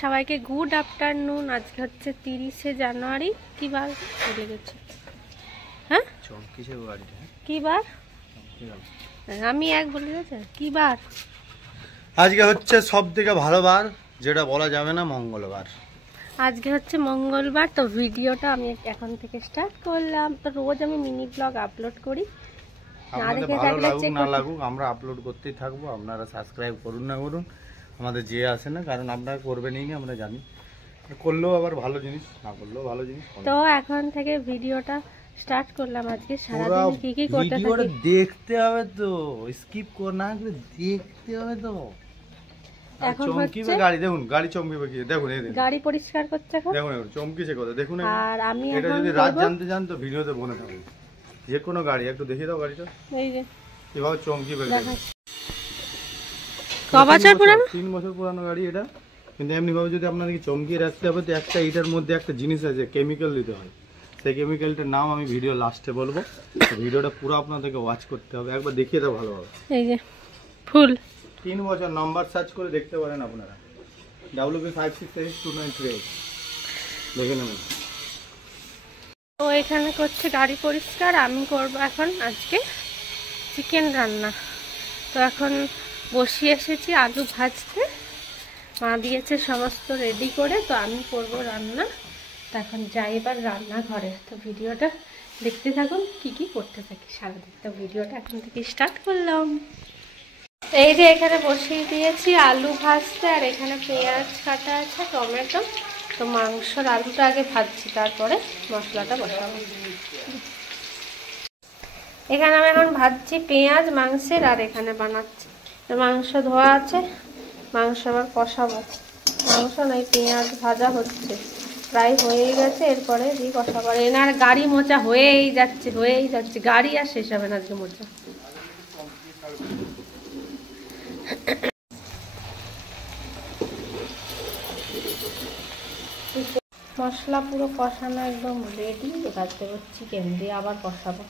সবাইকে good afternoon. আজকে হচ্ছে 30শে জানুয়ারি। কি বার চলে গেছে? হ্যাঁ কি বার? আমি এক বলে গেছে কি বার? আজকে হচ্ছে সব থেকে ভালো বার, যেটা বলা যাবে না, মঙ্গলবার। আজকে হচ্ছে মঙ্গলবার। তো ভিডিওটা আমি এখন থেকে স্টার্ট করলাম। তো রোজ আমি মিনি ব্লগ আপলোড করি, আপনাদের ভালো লাগুক না লাগুক আমরা আপলোড করতেই থাকবো। আপনারা সাবস্ক্রাইব করুন না করুন, আমাদের যে আসে না, কারণ আপনারা করবেনই না আমরা জানি। করলেও আবার ভালো জিনিস, না করলেও ভালো জিনিস। তো এখন থেকে ভিডিওটা স্টার্ট করলাম। আজকে সারাদিন কি কি করতে থাকি দেখতে হবে, তো স্কিপ কর না করে দেখতে হবে। তো এখন চমকিবে গাড়ি, দেখুন গাড়ি চমকিবে কি, দেখুন এই গাড়ি পরিষ্কার করছে এখন, দেখুন চমকিছে কথা, দেখুন। আর আমি এটা যদি রাত জানতে চান তো ভিডিওতে বলে থাকবে, যে কোনো গাড়ি একটু দেখিয়ে দাও গাড়িটা, এই যে এভাবে চমকিবে। ক বছর পুরানো? 3 বছর পুরানো গাড়ি এটা। কিন্তু এমনি ভাবে যদি আপনাদেরকে চমকিয়ে রাখতে হবে, তো একটা এটার মধ্যে একটা জিনিস আছে, কেমিক্যাল দিতে হয়। সেই কেমিক্যালটার নাম আমি ভিডিও লাস্টে বলবো। ভিডিওটা পুরো আপনাদেরকে ওয়াচ করতে হবে, একবার দেখিয়ে দাও ভালোভাবে। এই যে ফুল 3 বছর, নাম্বার সার্চ করে দেখতে পারেন আপনারা, WP568293 দেখে নেবেন। তো এখানে করছে গাড়ি পরিষ্কার, আমি করব এখন আজকে চিকেন রান্না। তো এখন বসিয়ে এসেছি আলু ভাজতে, মা দিয়েছে সমস্ত রেডি করে। তো আমি করব রান্না। তো এখন যাই এবার রান্নাঘরে। তো ভিডিওটা দেখতে থাকুন কি কি করতে থাকি সারাদিন। তো ভিডিওটা এখন থেকে স্টার্ট করলাম। এই যে এখানে বসিয়ে দিয়েছি আলু ভাজতে, আর এখানে পেঁয়াজ কাটা আছে, টমেটো। তো মাংসর আলুটা আগে ভাজছি, তারপরে মশলাটা বসাবো। এখানে আমি এখন ভাজছি পেঁয়াজ মাংসের, আর এখানে বানাচ্ছি। মাংস ধোয়া আছে, মাংস আবার কষাবো। মাংস নাই, পেঁয়াজ ভাজা হচ্ছে, প্রায় হয়েই গেছে। এরপরে দিয়ে কষাবো। এনার গাড়ি মোচা হয়েই যাচ্ছে, গাড়ি আর শেষ হবে না আজকে মোচা। মশলা পুরো কষানো একদম রেডি। এবার দেবো চিকেন, দিয়ে আবার কষাবো।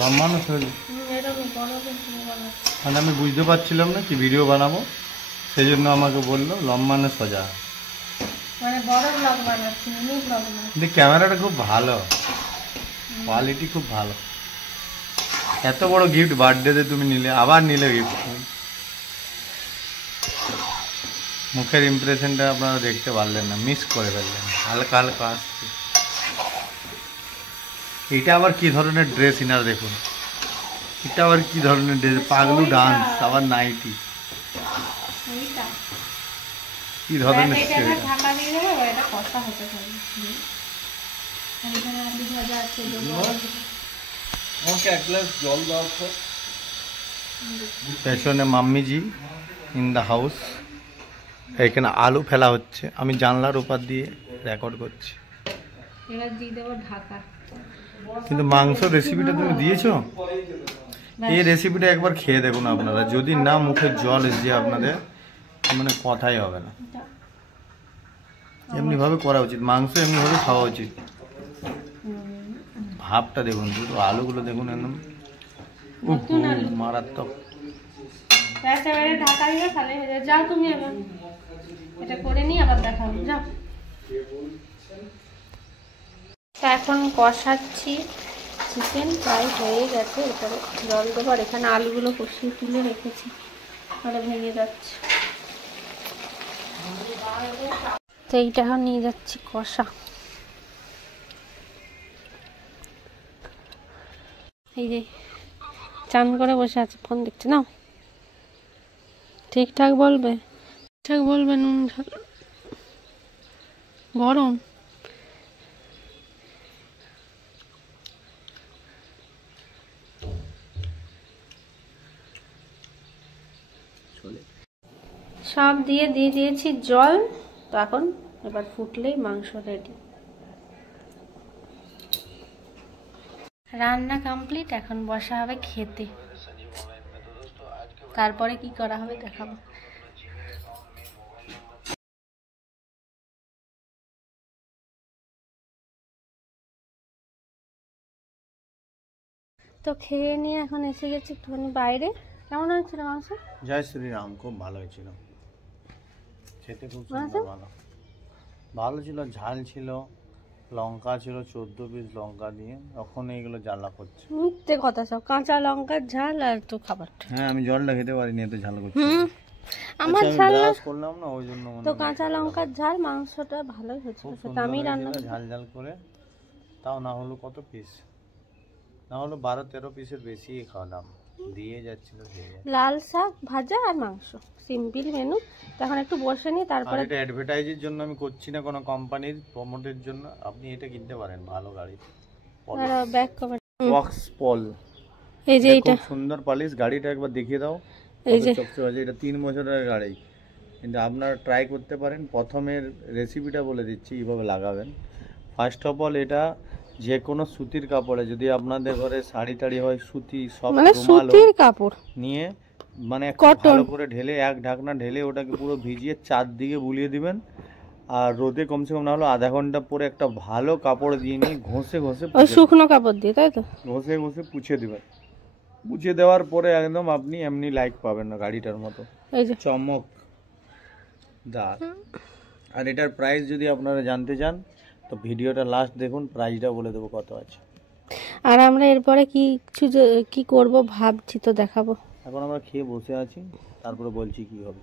লম্বা না সরি, মানে আমি বুঝতে পারছিলাম না কি ভিডিও বানাবো, সেই জন্য আমাকে বললো লম্বা না সোজা, মানে বড় ব্লগ বানাচ্ছি, মিনি ব্লগ না। কিন্তু ক্যামেরাটা খুব ভালো, কোয়ালিটি খুব ভালো। এত বড় গিফট বার্থডেতে তুমি নিলে, আবার নিলে গিফট। মুখের ইমপ্রেশনটা আপনারা দেখতে পারলেন না, মিস করে ফেললেন, হালকা হালকা আসছে। এটা আবার কি ধরনের ড্রেস ইনার দেখুন, এটা আবার কি ধরনের ড্রেস, পাগলু ডান্স, আবার নাইটি, কি ধরনের পেছনে মাম্মিজি ইন দ্য হাউস। এখানে আলু ফেলা হচ্ছে, আমি জানলার উপর দিয়ে রেকর্ড করছি। কিন্তু মাংস রেসিপিটা তুমি দিয়েছো, এই রেসিপিটা একবার খেয়ে দেখুন আপনারা, যদি না মুখের জল এসে আপনাদের, মানে কথাই হবে না। এমনি ভাবে করা উচিত, মাংস এমনি ভাবে খাওয়া উচিত। ভাবটা দেখুন, দুটো আলুগুলো দেখুন, একদম মারাত্মক। যাও তুমি এবার, এটা করে নিয়ে আবার দেখাবো, যাও। এখন কষাচ্ছি চিকেন, প্রায় হয়ে গেছে। এরপরে জল দেবো, আর এখানে আলুগুলো কষিয়ে তুলে রেখেছি, তাহলে ভেঙে যাচ্ছে। তো এইটা এখন নিয়ে যাচ্ছি কষা। এই যে চান করে বসে আছে, ফোন দেখছে না। ঠিকঠাক বলবে, ঠিকঠাক বলবে। নুন ঝাল গরম। সব দিয়ে দিয়েছি জল। তো এখন এবার ফুটলেই মাংস রেডি। রান্না কমপ্লিট, এখন বসা হবে খেতে। তারপরে কি করা হবে দেখাবো। তো খেয়ে নিয়ে এখন এসে গেছি একটুখানি বাইরে। কেমন হয়েছিল মাংস? জয় শ্রীরাম, খুব ভালো হয়েছিল, খেতে খুব সুন্দর, ভালো ভালো ছিল, ঝাল ছিল, লঙ্কা ছিল 14 পিস লঙ্কা দিয়ে। এখন এইগুলো জ্বালা করছে, মিথ্যে কথা সব, কাঁচা লঙ্কার ঝাল আর তো খাবারটা। হ্যাঁ আমি জলটা খেতে পারিনি, এত ঝাল করছে। আমার ঝাল করলাম না ওই জন্য তো কাঁচা লঙ্কার ঝাল, মাংসটা ভালোই হয়েছিল, সেটা আমি রান্না ঝাল ঝাল করে। তাও না হলো কত পিস, না হলো 12-13 পিসের বেশি খাওয়ালাম, দিয়ে যাচ্ছিল। লাল শাক ভাজা আর মাংস, সিম্পল মেনু। তখন একটু বসে নি, তারপরে এটা অ্যাডভার্টাইজের জন্য আমি করছি না, কোনো কোম্পানির প্রমোটের জন্য। আপনি এটা কিনতে পারেন, ভালো গাড়ি, ব্যাক কভার ওয়াক্স পল। এই যে এটা সুন্দর পালিশ, গাড়িটা একবার দেখিয়ে দাও। এই যে এটা 3 বছরের গাড়ি, কিন্তু আপনারা ট্রাই করতে পারেন। প্রথমের রেসিপিটা বলে দিচ্ছি, এইভাবে লাগাবেন। ফার্স্ট অফ অল, এটা যে কোনো সুতির কাপড়ে, যদি আপনাদের ঘরে শাড়ি টাড়ি হয় সুতি, সব মানে সুতির কাপড় নিয়ে মানে ভালো করে ঢেলে, এক ঢাকনা ঢেলে ওটাকে পুরো ভিজিয়ে চারদিকে বুলিয়ে দিবেন। আর রোদে কমসে কম না হলো আধা ঘন্টা পরে একটা ভালো কাপড় দিয়ে নিয়ে ঘষে ঘষে, শুকনো কাপড় দিয়ে, তাই তো ঘষে ঘষে পুছে দিবেন। পুছে দেওয়ার পরে একদম আপনি এমনি লাইক পাবেন না, গাড়িটার মতো চমক দার। আর এটার প্রাইস যদি আপনারা জানতে চান তো ভিডিওটা লাস্ট দেখুন, প্রাইসটা বলে দেবো কত আছে। আর আমরা এরপরে কি করব ভাবছি, তো দেখাবো। এখন আমরা খেয়ে বসে আছি, তারপরে বলছি কি হবে।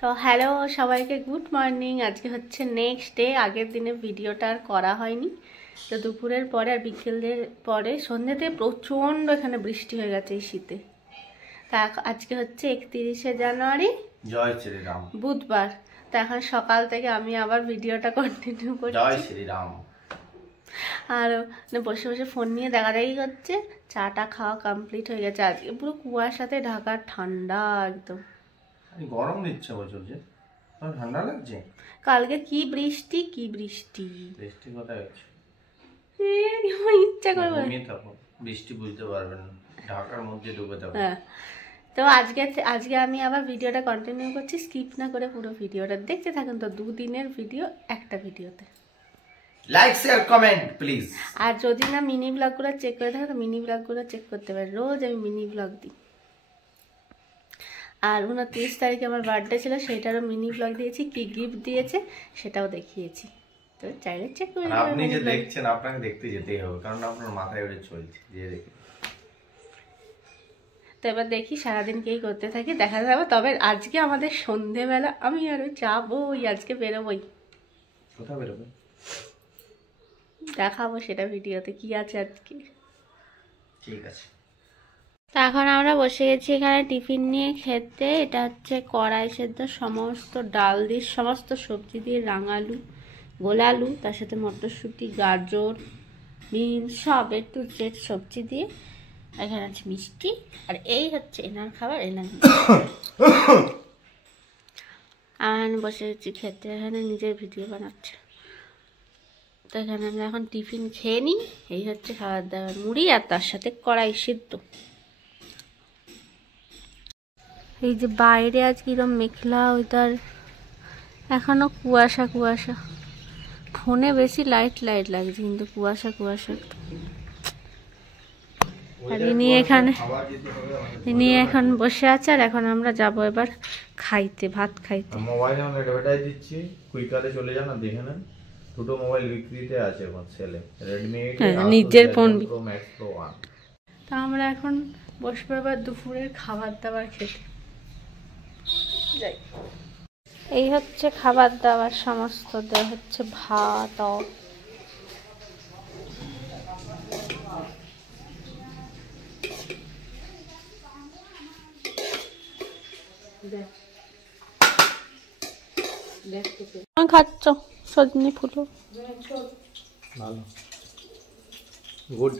তো হ্যালো সবাইকে, গুড মর্নিং। আজকে হচ্ছে নেক্সট ডে। আগের দিনে ভিডিওটা আর করা হয়নি, তো দুপুরের পরে আর বিকেলের পরে সন্ধ্যেতে প্রচণ্ড এখানে বৃষ্টি হয়ে গেছে এই শীতে। তা আজকে হচ্ছে 31শে জানুয়ারি, জয় শ্রীরাম, বুধবার। তো এখন সকাল থেকে আমি আবার ভিডিওটা কন্টিনিউ করছি। জয় শ্রীরাম। আর বসে বসে ফোন নিয়ে দেখাদেখি করছে। চাটা খাওয়া কমপ্লিট হয়ে গেছে। আজকে পুরো কুয়াশাতে ঢাকা, ঠান্ডা একদম, গরম দিচ্ছে বছর যে, ঠান্ডা লাগছে। কালকে কি বৃষ্টি, কি বৃষ্টি, বৃষ্টি কোথায় হচ্ছে? ইচ্ছা করবে বৃষ্টি বুঝতে পারবেন না, ঢাকার মধ্যে ডুবে থাকবে। হ্যাঁ, তো আজকে আমি আবার ভিডিওটা কন্টিনিউ করছি, স্কিপ না করে পুরো ভিডিওটা দেখতে থাকুন। তো 2 দিনের ভিডিও একটা ভিডিওতে, লাইক শেয়ার কমেন্ট প্লিজ। আর যদি না মিনি ব্লগগুলো চেক করে থাকে তো মিনি ব্লগগুলো চেক করতে পারেন, রোজ আমি মিনি ব্লগ দিই। আর 29 তারিখে আমার বার্থডে ছিল, সেটারও মিনি ব্লগ দিয়েছি, কি গিফট দিয়েছে সেটাও দেখিয়েছি। তো চাইলে চেক করে নেবেন। আপনি যে দেখছেন আপনাকে দেখতে যেতেই হবে, কারণ আপনার মাথায় ওটা চলছে, দিয়ে দেখুন। তো এবার দেখি সারাদিন কি করতে থাকি, দেখা যাবে। তবে আজকে আমাদের সন্ধেবেলা আমি আরো যাবো, আজকে বেরোবই। কোথায় বেরোবে দেখাবো সেটা ভিডিওতে, কি আছে আজকে। ঠিক আছে। তো এখন আমরা বসে গেছি এখানে টিফিন নিয়ে খেতে। এটা হচ্ছে কড়াই সেদ্ধ, সমস্ত ডাল দিয়ে, সমস্ত সবজি দিয়ে, রাঙালু, গোলালু, তার সাথে মটরশুঁটি, গাজর, বিনস, সব একটু জেড সবজি দিয়ে। এখানে আছে মিষ্টি। আর এই হচ্ছে এনার খাবার, এনার আমি বসে গেছি খেতে, এখানে নিজের ভিডিও বানাচ্ছে। তো এখানে আমরা এখন টিফিন খেয়ে নিই। এই হচ্ছে খাবার দাবার, মুড়ি আর তার সাথে কড়াই সিদ্ধ। এই যে বাইরে আজ কিরম মেঘলা ওয়েদার, এখনো কুয়াশা কুয়াশা। ফোনে বেশি লাইট লাগছে, কিন্তু কুয়াশা একটু। আর ইনি এখন বসে আছে, আর এখন আমরা যাব এবার খাইতে, ভাত খাইতে। মোবাইলে আমরা অ্যাডভার্টাইজ দিচ্ছি, কুইকারে চলে যান আর দেখে নেন। দুটো মোবাইল বিক্রিতে আছে এখন সেলে, Redmi 8 নিজের ফোন। Pro Max Pro 1। তো আমরা এখন বসবো এবার দুপুরের খাবার দাবার খেতে। যাই, এই হচ্ছে খাবার দাবার সমস্ত, দেওয়া হচ্ছে ভাত, খাচ্ছ সজনি ফুল, ভালো, গুড।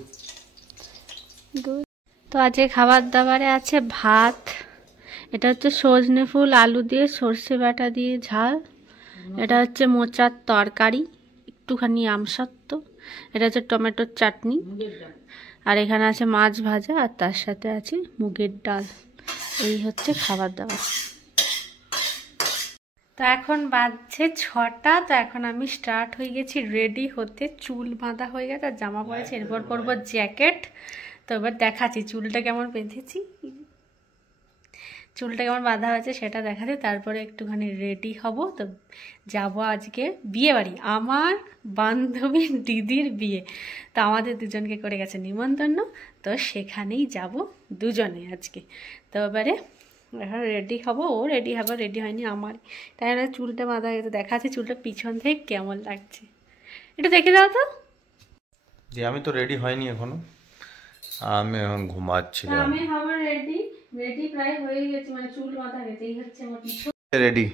তো আজকে খাবার দাবারে আছে ভাত, এটা হচ্ছে সজনে ফুল আলু দিয়ে সর্ষে বাটা দিয়ে ঝাল, এটা হচ্ছে মোচার তরকারি, একটুখানি আমসত্ব, এটা হচ্ছে টমেটোর চাটনি, আর এখানে আছে মাছ ভাজা, আর তার সাথে আছে মুগের ডাল। এই হচ্ছে খাবার দাবার। তো এখন বাজছে 6টা। তো এখন আমি স্টার্ট হয়ে গেছি রেডি হতে, চুল বাঁধা হয়ে গেছে আর জামা পরেছে, এরপর পরবো জ্যাকেট। তো এবার দেখাচ্ছি চুলটা কেমন বেঁধেছি, চুলটা কেমন বাঁধা হয়েছে সেটা দেখাচ্ছি। তারপরে একটুখানি রেডি হব, তো যাব আজকে বিয়ে বাড়ি, আমার বান্ধবীর দিদির বিয়ে। তো আমাদের দুজনকে করে গেছে নিমন্ত্রণ, তো সেখানেই যাব দুজনে আজকে। তো এবারে এখন রেডি হব, ও রেডি হবে, রেডি হয়নি আমার, তাই না চুলটা বাঁধা হয়েছে। দেখাচ্ছি চুলটা পিছন থেকে কেমন লাগছে, একটু দেখে দাও তো। যে আমি তো রেডি হয়নি এখনো, আমি এখন ঘুমাচ্ছিলাম। আমি হব রেডি, রেডি প্রায় হয়ে গেছে, মানে চুল বাঁধা গেছে, এই হচ্ছে আমার পিছন রেডি।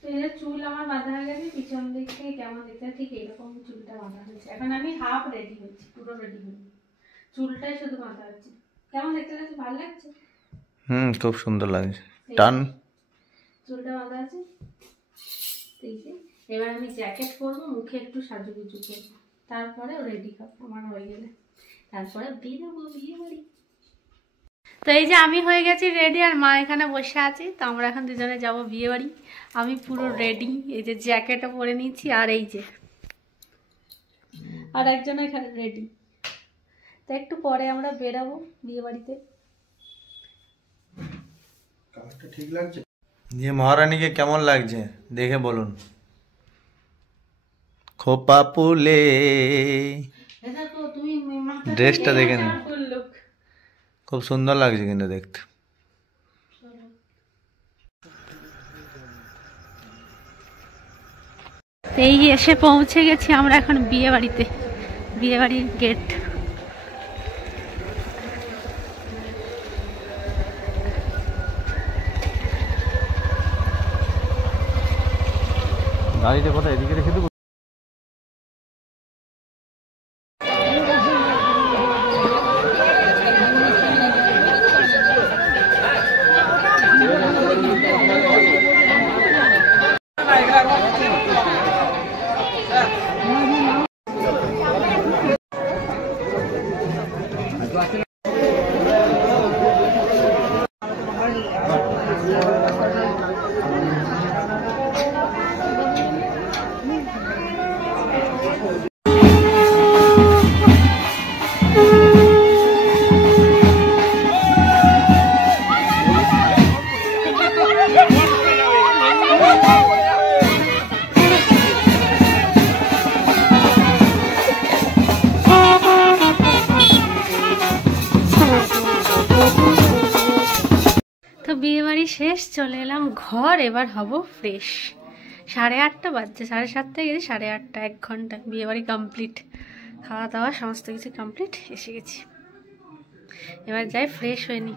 তো এই চুল আমার বাঁধা হয়ে গেছে, পিছন দিক থেকে কেমন দেখতে ঠিক এরকম চুলটা বাঁধা হয়েছে। এখন আমি হাফ রেডি হচ্ছি, পুরো রেডি হইনি, চুলটাই শুধু বাঁধা হচ্ছে। কেমন দেখতে লাগছে, ভালো লাগছে? খুব সুন্দর লাগছে। টান, চুলটা বাঁধা আছে। এবার আমি জ্যাকেট পরবো, মুখে একটু সাজুগুজু করবো, তারপরে রেডি হবে আমার হয়ে গেলে, তারপরে বেরোবো বিয়ে বাড়ি। তো এই যে আমি হয়ে গেছি রেডি, আর মা এখানে বসে আছি। তো আমরা এখন দুজনে যাব বিয়ে বাড়ি। আমি পুরো রেডি, এই যে জ্যাকেটও পরে নিয়েছি, আর এই যে আর একজন এখানে রেডি। তো একটু পরে আমরা বেরাবো বিয়ে বাড়িতে। কাজটা ঠিক লাগছে? যে মহারানীকে কেমন লাগছে দেখে বলুন। খোপা পুলে ড্রেসটা দেখে নিন, খুব সুন্দর লাগছে কিন্তু দেখতে। এই এসে পৌঁছে গেছি আমরা এখন বিয়ে বাড়িতে, বিয়ে বাড়ির গেট। গাড়িটা কোথায়, এদিকে রেখে দেবো? তো বিয়ে বাড়ি শেষ, চলে এলাম ঘর, এবার হব ফ্রেশ। 8:30 বাজছে, 7:30 গেছি, 8:30, 1 ঘন্টা বিয়ে বাড়ি কমপ্লিট, খাওয়া দাওয়া সমস্ত কিছু কমপ্লিট, এসে গেছি। এবার যাই ফ্রেশ হয়ে নি।